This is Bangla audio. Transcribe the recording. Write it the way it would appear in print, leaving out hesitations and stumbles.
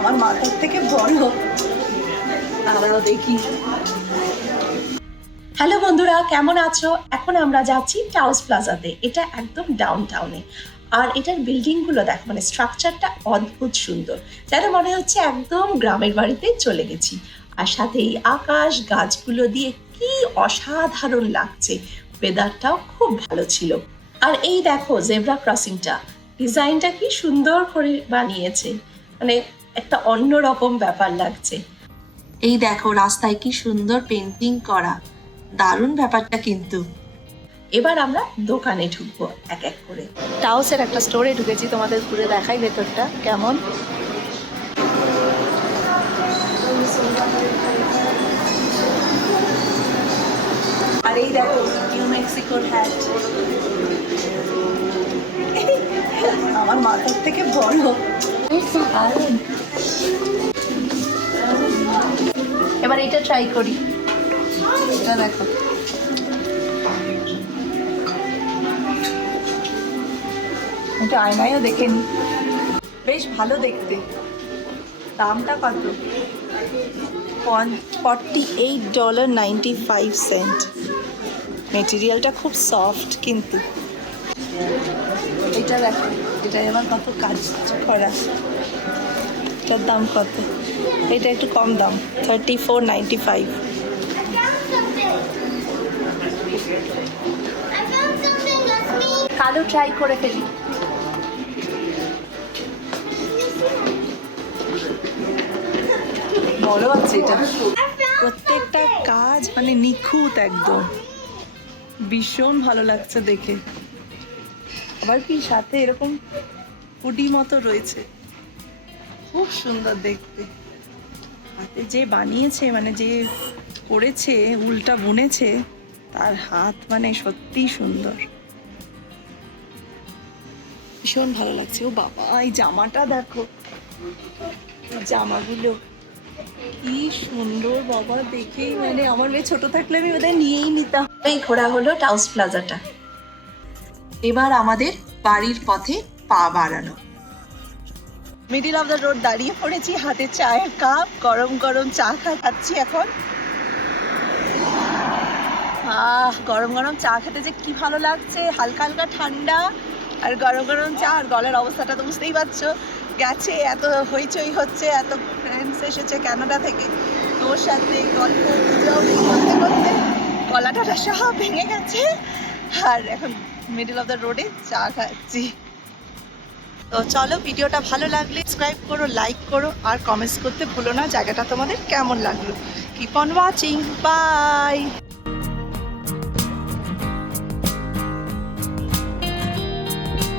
আমার মাথার থেকে বড়। তারাও দেখি। হ্যালো বন্ধুরা, কেমন আছো? এখন আমরা যাচ্ছি টাউস প্লাজাতে। এটা একদম ডাউনটাউনে। আর এটার বিল্ডিংগুলো দেখো, মানে স্ট্রাকচারটা অদ্ভুত সুন্দর, যেন মনে হচ্ছে একদম গ্রামের বাড়িতে চলে গেছি। আর সাথে এই আকাশ গাছগুলো দিয়ে কি অসাধারণ লাগছে। ওয়েদারটাও খুব ভালো ছিল। আর এই দেখো জেব্রা ক্রসিংটা, ডিজাইনটা কি সুন্দর করে বানিয়েছে, মানে একটা অন্যরকম ব্যাপার লাগছে। এই দেখো রাস্তায় কি সুন্দর পেন্টিং করা, দারুণ ব্যাপারটা কিন্তু। এবার আমরা দোকানে ঢুকবো এক এক করে। টাউসের একটা স্টোরে ঢুকেছি, তোমাদের ঘুরে দেখাই ভেতরটা কেমন। আর এই দেখো নিউ মেক্সিকোর হ্যাট, আমার মাথার থেকে বড়। এবার এটা ট্রাই করি। এটা দেখো, এটা আয়নায়ও দেখে নি, বেশ ভালো দেখতে। দামটা কত? $48.95। মেটেরিয়ালটা খুব সফট কিন্তু। এটা দেখো, এটা এবার কত কাজ করা। এটার দাম কত? এটা একটু কম দাম, $34.95। কালো ট্রাই করে ফেলি। বড় আছে এটা, প্রত্যেকটা কাজ মানে নিখুঁত একদম, ভীষণ ভালো লাগছে দেখে। আবার কি সাথে এরকম হুডি মতো রয়েছে, খুব সুন্দর দেখতে। হাতে যে বানিয়েছে, মানে যে করেছে, উল্টা বুনেছে, তার হাত মানে সত্যি সুন্দর, ভীষণ ভালো লাগছে। ও বাবা, এই জামাটা দেখো, জামাগুলো কি সুন্দর বাবা, দেখেই মানে আমার মেয়ে ছোট থাকলে আমি বোধহয় নিয়েই নিতাম। এই ঘোরা হলো টাউস প্লাজাটা। এবার আমাদের বাড়ির পথে পা বাড়ানো। মিডিল অফ দ্য রোড দাঁড়িয়ে পড়েছি, হাতে চায়ের কাপ, গরম গরম চা খাচ্ছি এখন। গরম গরম চা খেতে যে কি ভালো লাগছে, হালকা হালকা ঠান্ডা আর গরম গরম চা। আর গলার অবস্থাটা তো বুঝতেই পারছো, গেছে এত হইচই হচ্ছে, এত ফ্রেন্ডস এসেছে কানাডা থেকে, তোর সাথে গল্প গুজব করতে করতে গলাটা সব ভেঙে গেছে। আর এখন মিডল অফ দ্য রোডে চা খাচ্ছি। তো চলো, ভিডিওটা ভালো লাগলে সাবস্ক্রাইব করো, লাইক করো আর কমেন্টস করতে ভুলো না জায়গাটা তোমাদের কেমন লাগলো। Keep on watching, by.